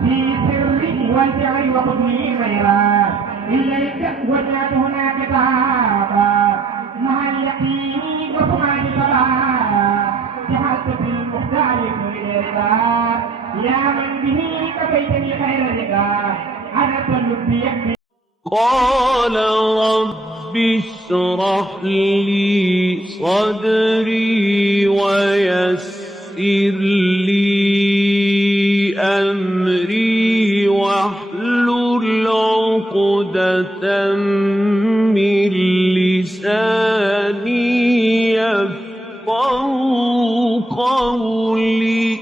في سر والجهر وخذني خيرا إليك وجهت هناك كتابا مع اليقين وفؤاد صلاة جعلت في المختار كل رضا يا من به كفيتني خير الرضا أنا لبي. قال رب اشرح لي صدري ويسر لي أمري واحلل عقدة من لساني يفقهوا قولي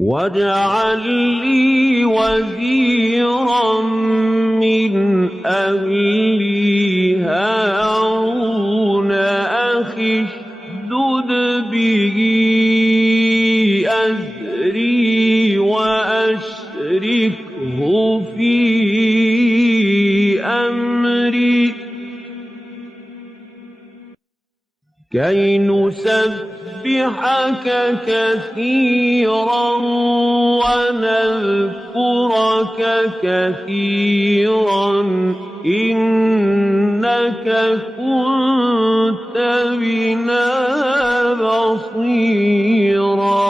واجعل لي وزيرا من أهلي هارون أخي اشدد به أزري وأشركه في أمري كي نسبحك كثيرا ونذكرك كثيرا إنك كنت بنا بصيرا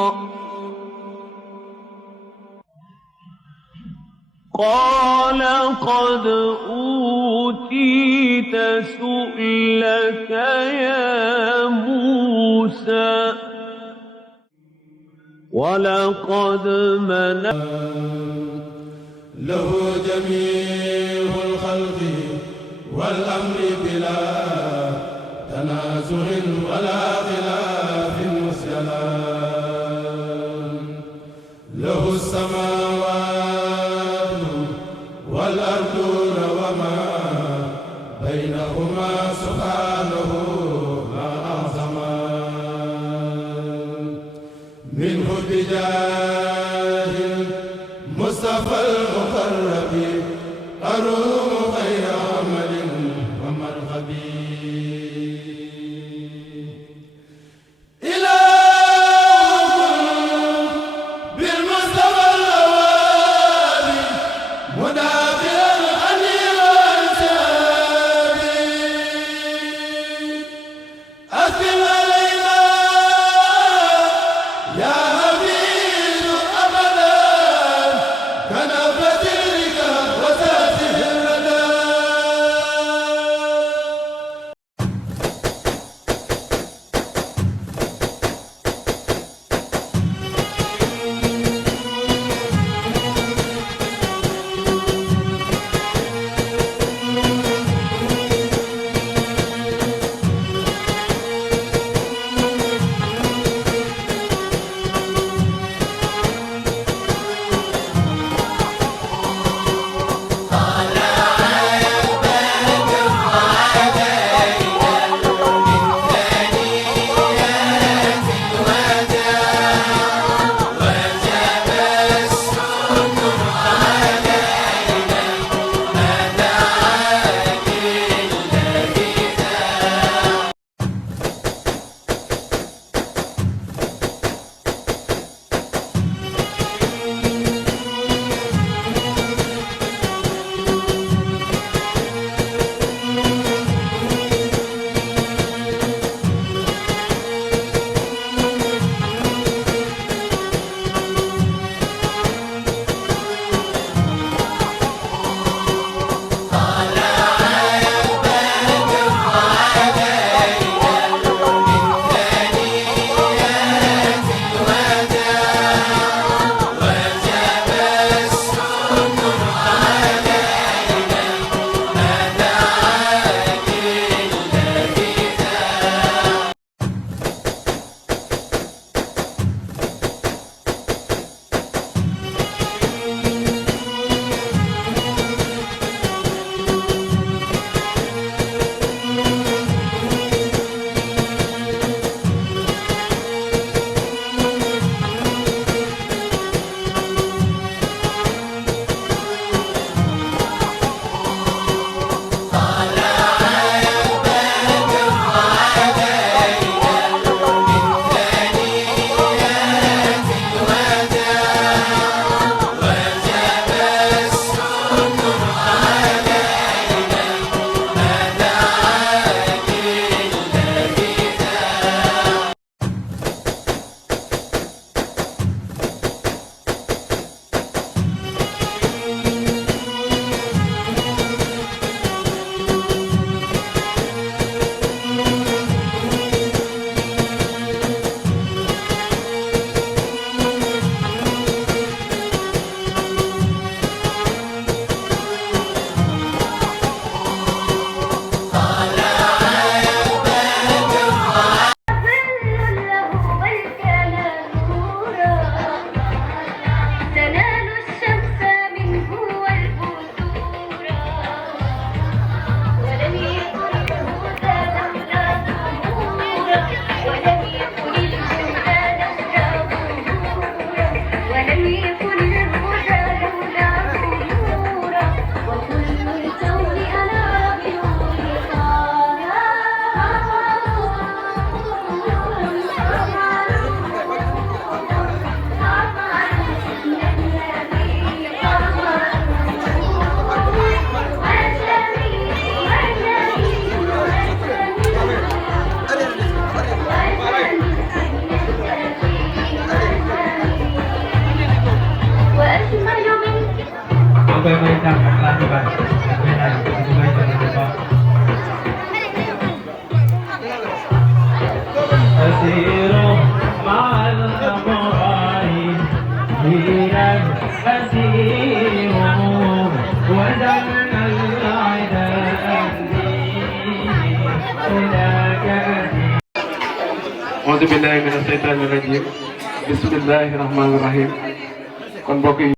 قال قد أوتيت سؤلك يا موسى ولقد له جميع الخلق والأمر بلا تنازع ولا خلاف مسيلان له السماوات والأرضون وما بينهما سبحانه ما أعظمان منه بجاه المصطفى المقرب أروم خير عمل ومرغب يا حبيب أعوذ بالله من الشيطان الرجيم بسم الله الرحمن الرحيم kon mbokk yi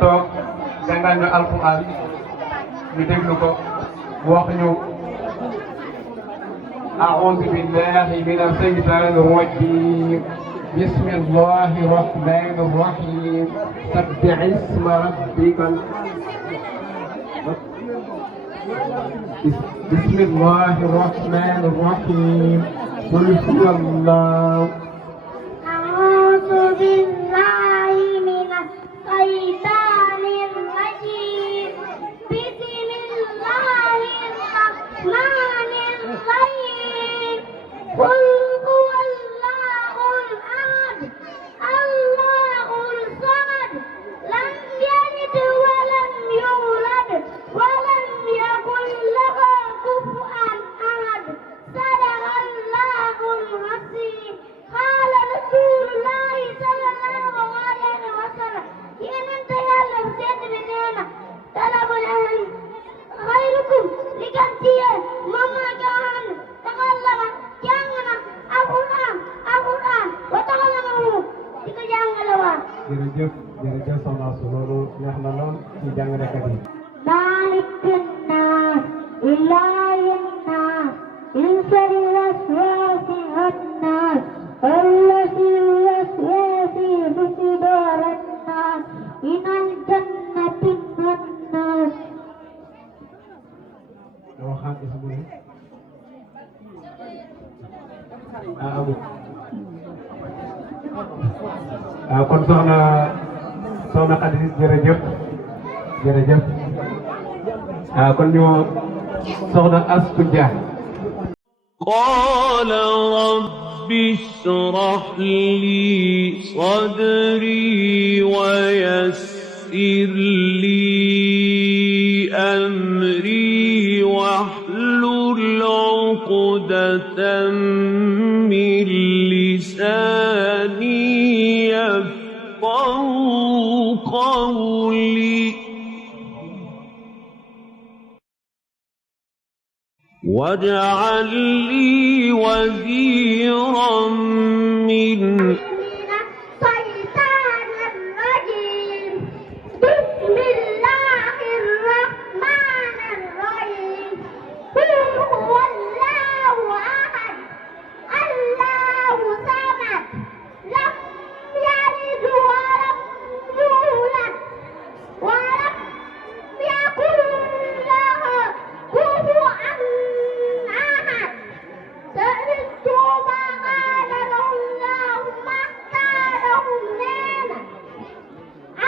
toog jàngal ñu alquran ñu déglu ko wax ñu أعوذ بالله من الشيطان الرجيم بسم الله الرحمن الرحيم سبح اسم ربك بسم الله الرحمن الرحيم قل هو الله أعوذ بالله من الشيطان الرجيم بسم الله الرحمن الرحيم قل هو الله أحد الله الصمد لم يلد ولم يولد ولم يكن له كفوا أحد صدق الله العظيم قال رسول الله صلى الله عليه وسلم يننت يالله سيد بنينا طلب الأهل خيركم لكنتيه مما كان تكلم جاننا القرآن وتكلمه dika jàngale waa jërëjëf soxna su loolu neex na lool ci jàngalekat yi مالك الناس إله الوسواس الخناس الذي يوسوس في صدور الناس من الجنة والناس. kon soxna Khady jërëjëf kon ñu soxna Astu Dia. قال رب اشرح لي صدري ويسر لي أمري واحلل عقدة من لساني يفقهوا قولي واجعل لي وزيرا من الشيطان الرجيم. بسم الله الرحمن الرحيم. قل هو الله أحد الله صمد لم يلد ولم يولد ولم يكن له كفوا أحد. سألت ما قال له الله ما اختارهم لنا.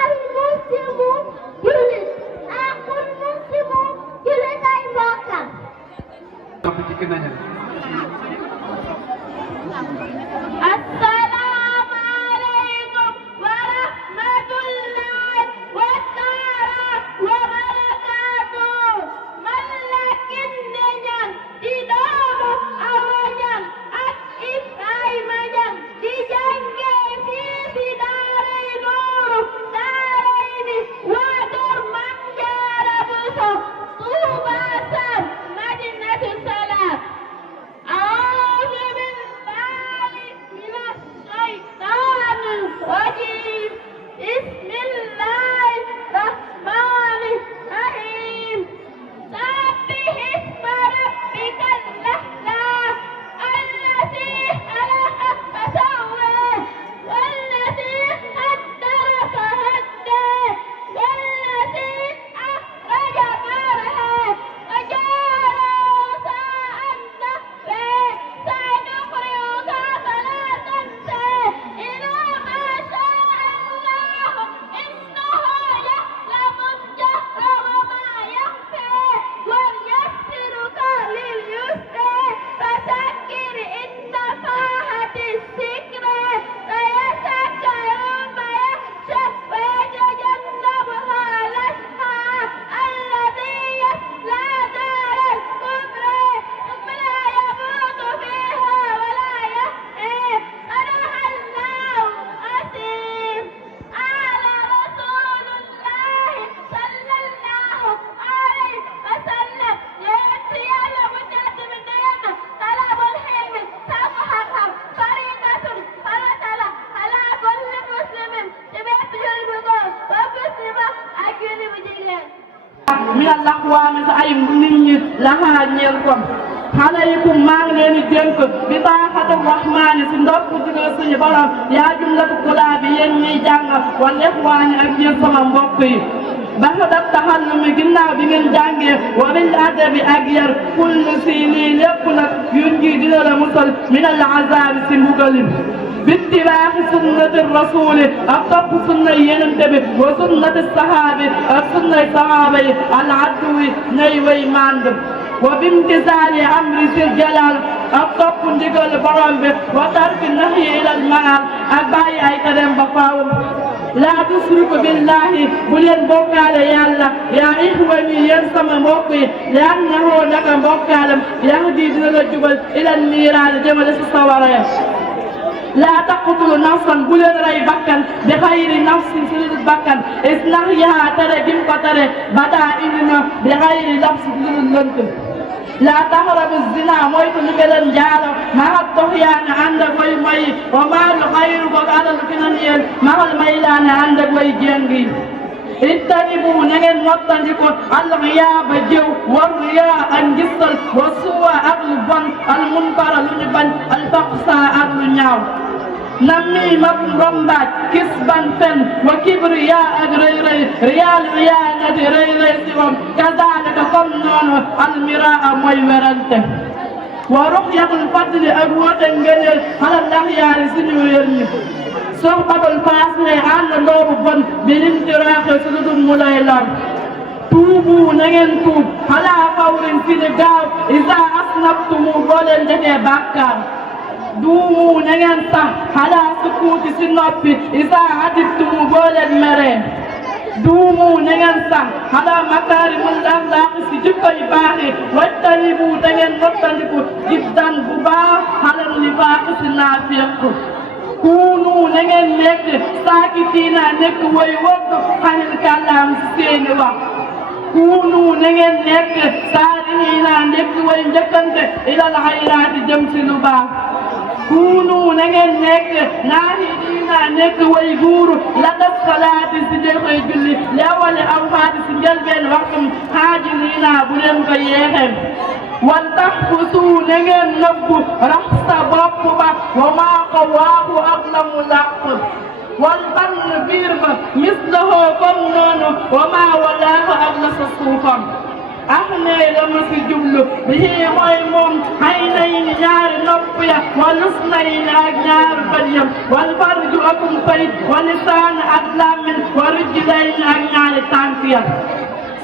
المسلم جلد أخو المسلم جلد أي بكر. السلام عليكم ورحمة الله وبركاته. ملك النجم إدام أوجم أكفاي مجم دجنج في دار نور دارين ودر من جاربته طوبى سر مدينة السلام. أعوذ بالله من الشيطان الرجيم. بسم الله الرحمن الرحيم. سبح اسم ربك الأعلى الذي خلق فسوى والذي قدر فهدى والذي أخرج مرعى وجعله ساء النحو سنقرئك فلا تنسى إلا ما شاء الله إنه يعلم الجهر وما يخفى ويسرك لليسر فذكر إن نفعت الذكرى سيذكر من يخشى ويتجنبها الأشقى الذي يصلى نار الكبرى ثم لا يموت فيها ولا يحيى. صدق الله العظيم. قال رسول الله صلى الله عليه وسلم يأتي على مجاهد النعمة طلب الحلم سابقها فريضة فرضها على كل مسلم تبعت البقاء ومسلمة أجل بجيلين. min al-aqwaami sa ay nit ñi laxaa ñeel ko alaykum maa ngi leen di dénk bi baaxatu rahmaani si ndopp digal suñu borom yaa jumlatu kulaa bi yéen ñuy jàng wal ixwaani ak yéen sama mbokk yi ba nga def taxallumi ginnaaw bi ngeen jàngee wa bil adabi ak yar kullu si lii lépp nag yun ji dina la musal min al azaabi si mbugalim bittibaaxi sunnati rasuli ak topp sunna yenente bi wa sunnati sahaabi ak sunnay sahaaba yi al adwi nay way mànd wa bimtisaali amri sil jalal ak topp ndigal borom bi wa tarki nahyi ilal maal ak bàyyi ay tereem ba faaw laa tusriku billahi bu leen bokkaale yàlla yaa ixwani yéen sama mbokk yi li annahu naka mbokkaalam yahdi dina la jubal ilal niiraani jëmale si sawara laa taqtulu nafsan bu leen rey bakkan bi xayri nafsin si lu bakkan is nax yaa tere gim ko tere badaa indi na bi xayri nafsin si lu lënt laa taqrabu zina moytu li ngeen njaalo maxal toxyaane ànd ak way moy wa maalu xayru ko alal ki nan yéen maxal maylaane ànd ak way jéng yi اجتنبوا نغن موتانديكو الغياب جيو والرياء انجسل والسوء اغل بن المنكر لنبن الفقصاء اغل نياو نمي مبن رمبات كسبان فن وكبرياء ري ريال ريانة ري سيوم كذلك كم نونو المراء موي ورنته ورقية الفضل أبوات انجلل على الله ياري سنو يرني صحبة الفاسنة عن الله بن بالانتراك سدود الملايلان توبوا نغن توب على فور سنقاو إذا أصنبتم بولن جنة باكار دوموا نغن صح على سكوت سنوبي إذا عدتم بولن مرين دوموا نغن صح على مكارم الأخلاق سجبا يباهي واجتنبوا نغن نطلقوا جدا ببا على النفاق سنافيق كونوا نغن نك ساكتين نك ويوض عن الكلام سينوا كونوا نغن نك سارين نك وينجكنت إلى الخيرات جمس لبا كونوا نغن نك ناهدين نك ويغور لدى الصلاة سجل جلي لأول أوقات سجل بين وقت حاجرين بلن بيهم والتحفظوا نغن نبو رحص بابا وما قواه أظلم لق والبن بيرما مثله كنون وما ولاه أغلس صوفا أحنا لما سجبلو به مويمون عينين نار نبيا ولسنين أجنار بريم والفرج أكم فيد ولسان أقلام ورجلين أجنار تانفيا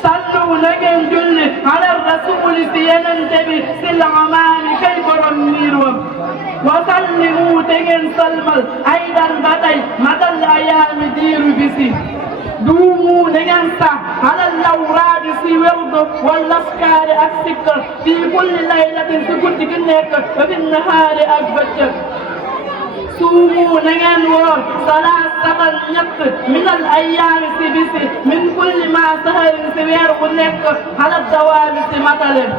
صلوا نجم جل على الرسول سيننتبه سلعمان كيف رميرهم وسلموا تجن سلمل أيضا بدأي مدى الأيام دير بسي دوموا نجنسا على الأوراد سيورد والأسكار السكر في كل ليلة سكت جنك وفي النهار أكبر سوموا نغنور ثلاثة نق من الأيام سبسي من كل ما سهر سوير ونك على الدوام سمطلب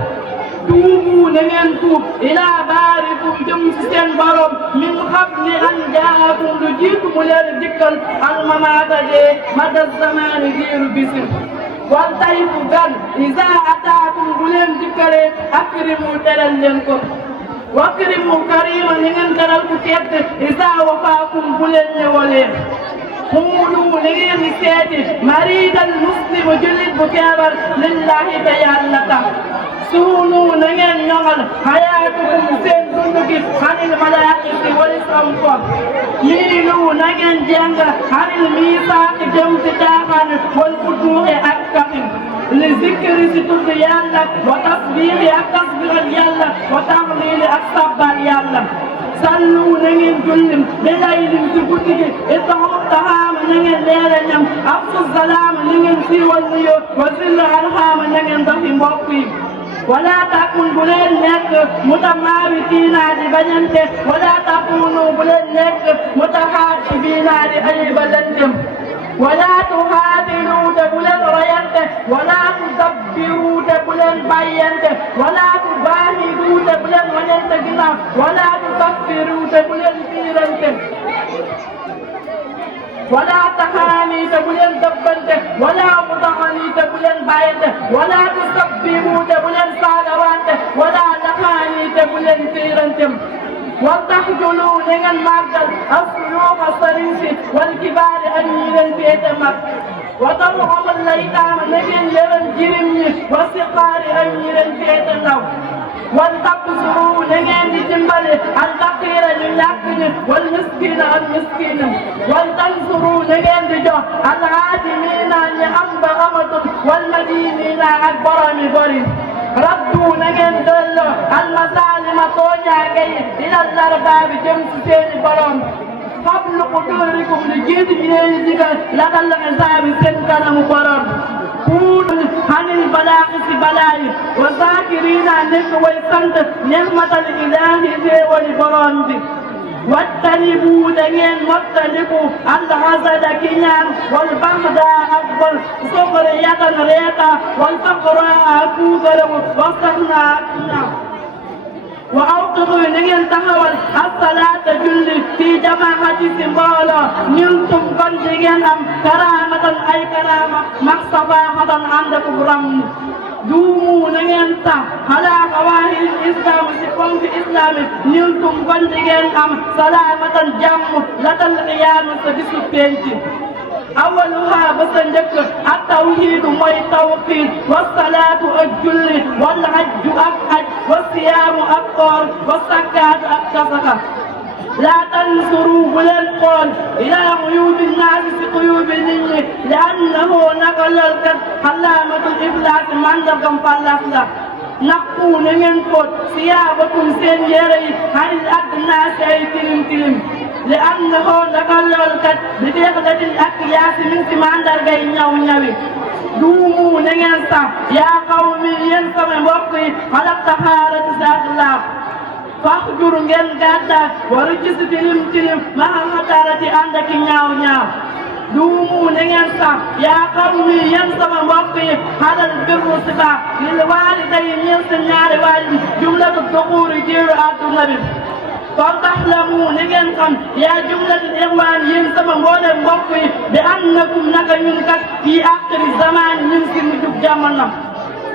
توبوا نغنتوب إلى باركم جمس سين برم من قبل أن جاءكم رجيكم للذكر الممات مدى الزمان غير بسم والطيب قال إذا أتاكم بلن ذكر أكرموا تللنكم واكرموا كريما لمن ترى الكتاب إذا وفاكم بلن ولين قولوا لغير سيدي مريد المسلم جلد بكابر لله تيالتا سونوا نغن نغل حياتكم سين سندك عن الملائكة والإسلام ميلوا نغن جنگ عن الميثاق جمس جاغان والفتوح أكفر لذكر ستر يالا وتصبيح أكتصبر يالا وتغليل أكصبر يالا صلوا نغن جلم بليل سكتك اطعموا الطعام نغن ليلة نم أقصوا الظلام نغن سيوى النيو وزل الهام نغن ضحي موقف ولا تكن بلن نك متمارسين لبننت ولا تكونوا بلن نك متحاسبين لأي بلنتم ولا تهادلوا دبلن رينت ولا تدبروا دبلن بينت ولا تباهدوا دبلن وننت جنا ولا تكفروا دبلن كيرنت ولا تخاني تبلن دبنت ولا متخاني تبلن بايت ولا تسببوا تبلن صالوانت ولا تخاني تبلن كيرنتم وتحجلوا لغن مارجل السلوك الصريسي والكبار أميرا في تمك وترحم الليتام لغن يرن جرمي والسقار أميرا في تنو والتقصروا لغن جنبل الفقير للعقل والمسكين المسكين والتنصروا لغن جو العادمين لأنب غمط والمدينين أكبر مبرين ردوا نغن دلو المسالم طوجا جاي إلى الأرباب جمس سين برام قبل قدوركم لجيد جنين جيغل لغا العذاب سين كلام برام كون عن البلاغ بلاي وذاكرين عنك ويسنت نعمة الإله ذي والبرام دي واجتنبوا دين واجتنبوا الحسد كنان والبغضاء أكبر سخرية ريتا والفقر أكوثر واستغنى أكنا wa awqifu na ngeen taxawal as-salaata julli fi jamaahati si mbooloo ñun tum kon di ngeen am karaamatan ay karaama max safaahatan ànd ak ram duumu na ngeen tax ala qawaahil islam si ponk islamique ñun tum kon di ngeen am salaamatan jàmm latal qiyaama sa bisu penc awaluha ba sa njëkk ak tawhiidu mooy tawxiid wasalaatu ak julli wal hajju ak aj wasiyaamu ak koor wasakaatu ak kasaka laa tansuru bu leen xool ilaa uyuubi naasi si uyuubi nit ñi li annahu naka lool kat xalaamatul iflaas mandargam fallaas la naqu na ngeen fóot siyaabakum seen yére yi xanil adnaasi ay tilim tilim li annahu naka lool kat bi deexdatin ak yaasi min si mandargay ñaw ñawi duumu na ngeen sax yaa qawmi yéen sama mbokk yi xalaq taxaarati saak laab fax jur ngeen gàddaay waru gis tilim tilim maa xataarati ànd ak ñaaw ñaaw duumu na ngeen sax yaa qawmi yéen sama mbokk yi xalal birru si baax lil waaliday ñeel seen ñaari waajur jumlatu duxuuri jiiru àdduna bi kon taxlamu na ngeen xam yaa jumlatul ixwaan yéen sama mboolem mbokk yi bi annakum naka ñun kat fii aaxiri zamaan ñun si mujjug jamono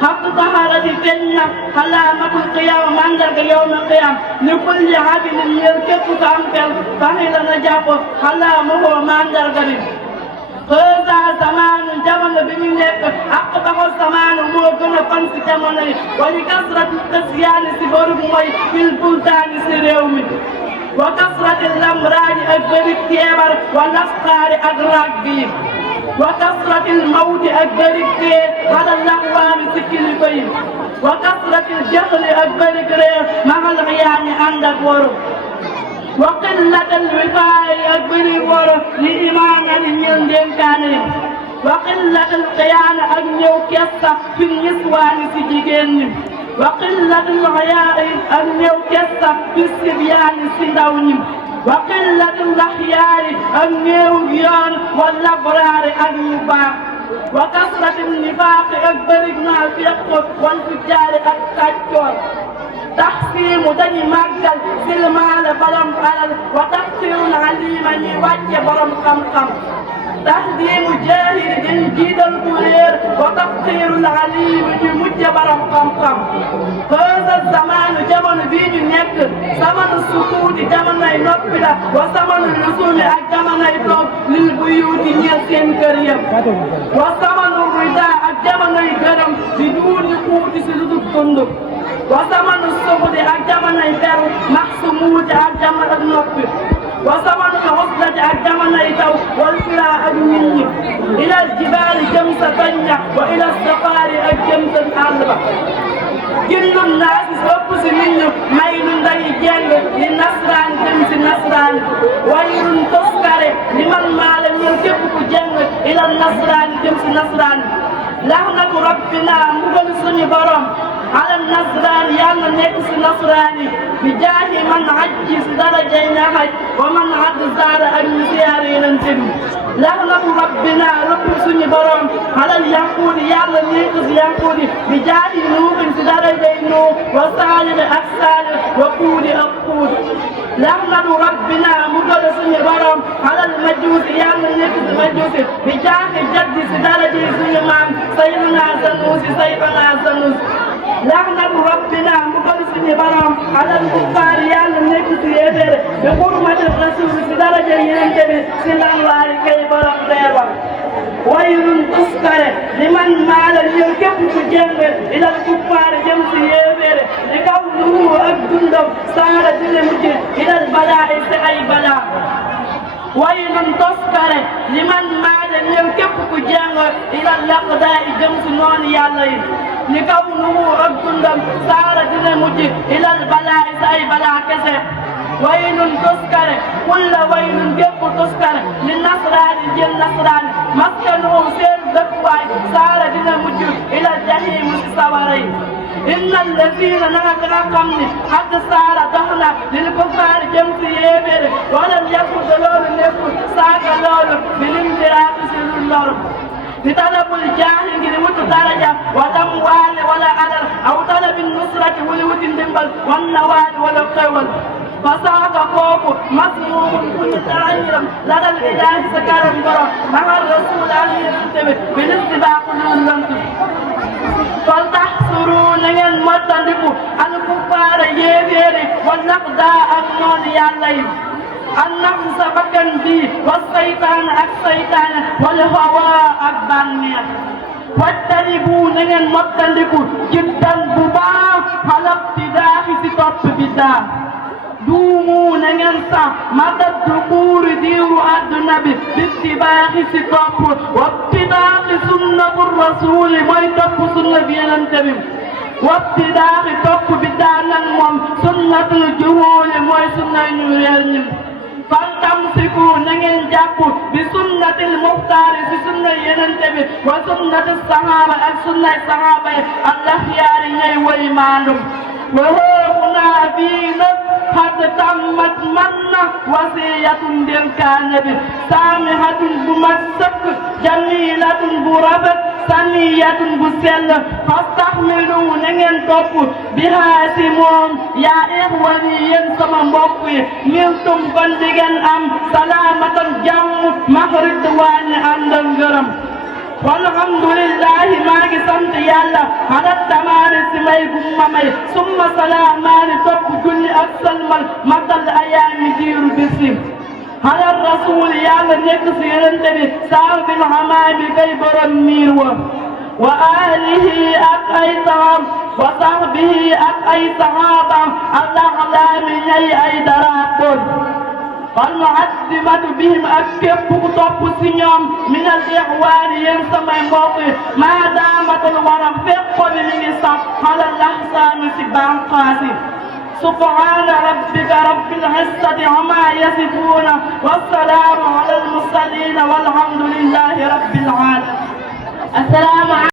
xaq taxaarati feeñ na xalaamatul qiyaama mandarga yawmal qiyaama li kulli habilin ñeel képp ko am fel faxila na jàpp xalaamuhu mandarga bi haaza zamaanu jamono bi ñu nekk ak baxo zamaanu moo gën a fan si jamono yi wali kasratu tasyaani si borub mooy fil buldaani si réew mi wa kasrati lamraadi ak bëri feebar wa nafqaari ak raag bi wa kasratil mawti ak bëri dee ala laxwaami si kilifa yi wa kasratil jaxli ak bëri réer maxal xiyaani ànd ak waru wa qillatal wifaay ak bëri waru li imaanati ñeel ndénkaane yi wa qillatal xiyaana ak ñëw kesta fi niswaani si jigéen ñi wa qillatul xayaa ak ñëw kesta fi sibyaani si ndaw ñi wa qillatul axyaari ak néew yoon wal abraari ak ñu baax wa kasratil nifaaqi ak bërig naa féq wal fujjaari ak kàccoor taxsiimu dañuy màggal silmaale borom alal wa tafsirul alima ñuy wàcce borom xam-xam tahdiimu jaahili dañ jiital ku réer wa tafsirul alimi ñu mujje borom xam-xam haaza zamaanu jamono bii ñu nekk zamanu sukuuti jamonoy noppi la wa zamanu lusuumi ak jamonoy toog lil buyuuti ñeel seen kër yëpp wa zamanu ridaa ak jamonoy gërëm di duuni kuuti si lu dul dund wa zamanu suxdi ak jamonoy beru maxsumuuti ak jamono noppi wa zamanu xuslati ak jamonoy taw wal firaa ak nit ñi ilal jibaali jëm sa bañña wa ilal safaari ak jëm sa àll ba gindun naa si sopp si nit ñi may lu nday jeng li nasraan jëm si nasraan wayrun toskare li man maale ñëw képp ku jeng ilal nasraan jëm si nasraan laxnatu rabbina mbugal suñu borom ala nasraan yàlla nekk si nasraan yi bi jaahi man hajji si darajay na haj wa man hadd zaara ak ñu siyaare yeneen bi laxnatu rabbina rëbb suñu borom alal yanquudi yàlla nekk si yanquudi bi jaahi nuuxin si darajay nuux wa saalih ak saalih wa kuudi ak kuud laxnatu rabbina mbugal suñu borom alal majuusi yàlla nekk si majuusi bi jaahi jaddi si darajay suñu maam sayyiduna sanuusi sayyiduna sanuusi laxnatu rabbina mbugal suñu borom alal kuffaar yàlla nekk si yéeféer bi xurmati rasul si daraja yenente bi si lanwaari kay borom deewa waylun tuskare li man maala ñëw képp ku jeng ilal kuffaar jëm si yéeféer li kaw nuhu ak dundam saara dina mujj ilal balaa si ay balaa waylun toskare li man maala ñëw képp ku jeng ilal laqdaa jëm si noonu yàlla yi li kaw nuhu ak dundam saara dina mujj ilal balaa si ay balaa kese waylun toskare kulla waylun gépp toskare li nasraani jël nasraani maskanuhum seen dëkkuwaay saara dina mujj ilal jahiim si sawara yi inna allazina naka nga xam ni xadd saara dox na lil kuffaar jëm si yéeféer walam yakun loolu nekkul saaka loolu bi lim diraati si lu lor لطلب الجاه لوت درجة والأموال ولا علل أو طلب النصرة ولوت الدنبل والنوال ولا القول فصاق فوق مسموم كل تعيرا لدى الإله سكر برا مع الرسول عليه الانتبه بالاستباق للنصر فلتحصروا نين متندكو الكفار يبيري والنقداء النون يالله النفس بكن بي والشيطان الشيطان والهوى البنية واجتنبوا نين متندكو جدا ببا على ابتداء ستوب بدا دوموا نين سا مدى الدخول ديرو النبي باتباع ستوب وابتداء سنة الرسول ما يتوب سنة بينتبه وابتداء توب بدانا موم سنة الجهول موي سنة نيرين فلتمسكوا نين جابوا بسنة المختار سنة ينتبه وسنة الصحابة السنة الصحابة الأخيار وإيمانهم وهنا بينا قد تمت منا وصية بالكانب سامحة بمسك جميلة بربت سنية بسل فاستحملوا نين توب بها سموم يا إخواني ينسم مبقي نلتم بندگن أم سلامة جم مخرج واني أندنگرم والحمد لله ما سنت يالا على التمام سمي قممي ثم سلامان توب كل أفضل مدى الأيام دير بسم على الرسول يالا نكس ينتبه صاحب الحمام كي برم ميروا وآله أكأي صحاب وصحبه أكأي صحابا الأعلام أي دراتون والمعدمة بهم أكبر طب سنيام من الإعوان ينسمى موقع ما دامت الورم في قبل النساء على الأحسان سبان قاسم سبحان ربك رب العزة عما يصفون والسلام على المرسلين والحمد لله رب العالمين. السلام عليكم